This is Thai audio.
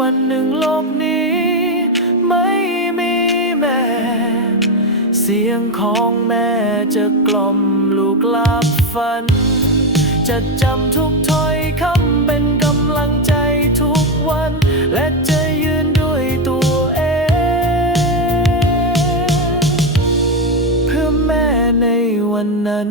วันหนึ่งโลกนี้ ไม่มีแม่ เสียงของแม่จะกล่อมลูกหลับฝัน จะจำทุกถ้อยคำเป็นกำลังใจทุกวัน และจะยืนด้วยตัวเอง เพื่อแม่ในวันนั้น